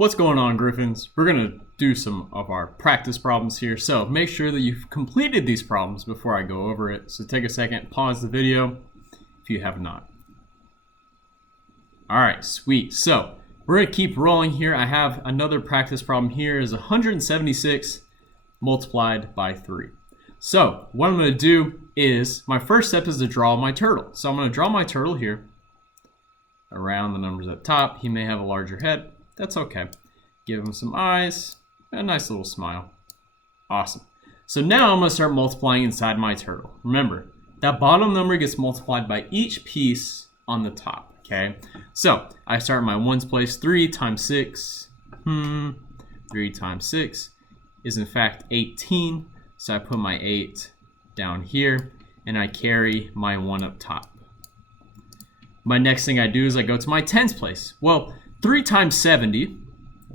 What's going on, Griffins? We're going to do some of our practice problems here, so make sure that you've completed these problems before I go over it. So take a second, pause the video if you have not. Alright, sweet. So we're going to keep rolling here. I have another practice problem here is 176 multiplied by 3. So what I'm going to do is, my first step is to draw my turtle. So I'm going to draw my turtle here around the numbers at top. He may have a larger head. That's okay. Give him some eyes, a nice little smile. Awesome. So now I'm going to start multiplying inside my turtle. Remember, that bottom number gets multiplied by each piece on the top, okay? So I start in my ones place. 3 times 6, 3 times 6 is in fact 18. So I put my 8 down here, and I carry my 1 up top. My next thing I do is I go to my tens place. Well, 3 times 70,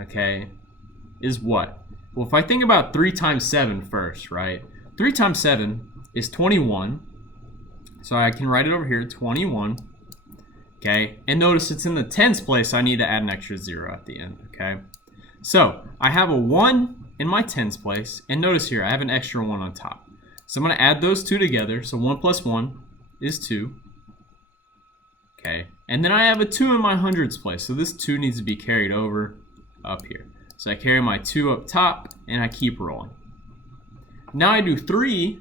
okay, is what? Well, if I think about 3 times 7 first, right? 3 times 7 is 21. So I can write it over here, 21. Okay, and notice it's in the tens place, so I need to add an extra 0 at the end, okay? So I have a 1 in my tens place, and notice here, I have an extra 1 on top. So I'm gonna add those two together, so 1 plus 1 is 2. Okay, and then I have a 2 in my hundreds place, so this 2 needs to be carried over up here. So I carry my 2 up top, and I keep rolling. Now I do 3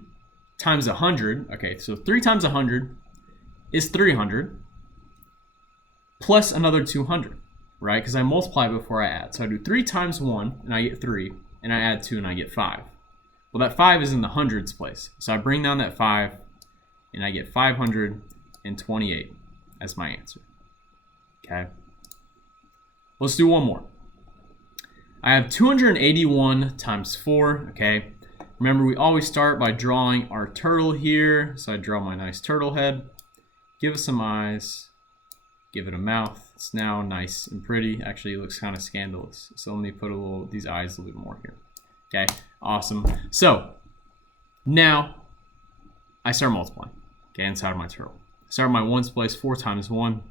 times 100. Okay, so 3 times 100 is 300 plus another 200, right? Because I multiply before I add. So I do 3 times 1, and I get 3, and I add 2, and I get 5. Well, that 5 is in the hundreds place. So I bring down that 5, and I get 528 as my answer. Okay. Let's do one more. I have 281 times 4. Okay. Remember, we always start by drawing our turtle here. So I draw my nice turtle head. Give it some eyes. Give it a mouth. It's now nice and pretty. Actually, it looks kind of scandalous. So let me put these eyes a little bit more here. Okay. Awesome. So now I start multiplying. Okay, inside of my turtle. Start my ones place. 4 times 1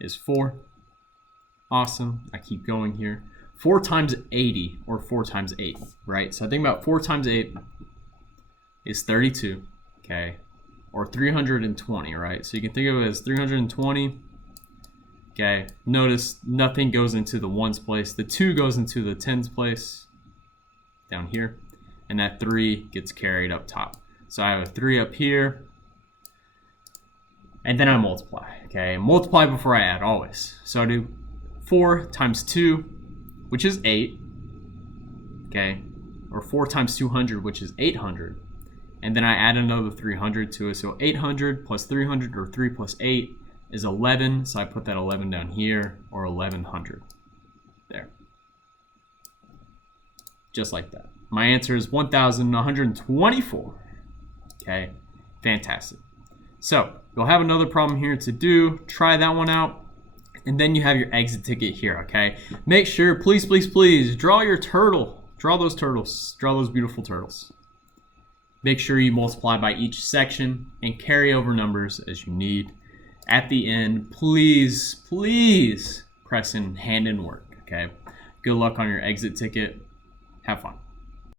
is 4. Awesome. I keep going here. 4 times 80, or 4 times 8, right? So I think about 4 times 8 is 32, okay? Or 320, right? So you can think of it as 320, okay? Notice nothing goes into the ones place. The 2 goes into the tens place down here, and that 3 gets carried up top. So I have a 3 up here, and then I multiply, okay? Multiply before I add, always. So I do 4 times 2, which is 8, okay? Or 4 times 200, which is 800. And then I add another 300 to it. So 800 plus 300, or 3 plus 8, is 11. So I put that 11 down here, or 1100. There. Just like that. My answer is 1,124. Okay, fantastic. So you'll have another problem here to do. Try that one out. And then you have your exit ticket here, okay? Make sure, please, please, please, draw your turtle. Draw those turtles. Draw those beautiful turtles. Make sure you multiply by each section and carry over numbers as you need. At the end, please, please press in hand in work, okay? Good luck on your exit ticket. Have fun.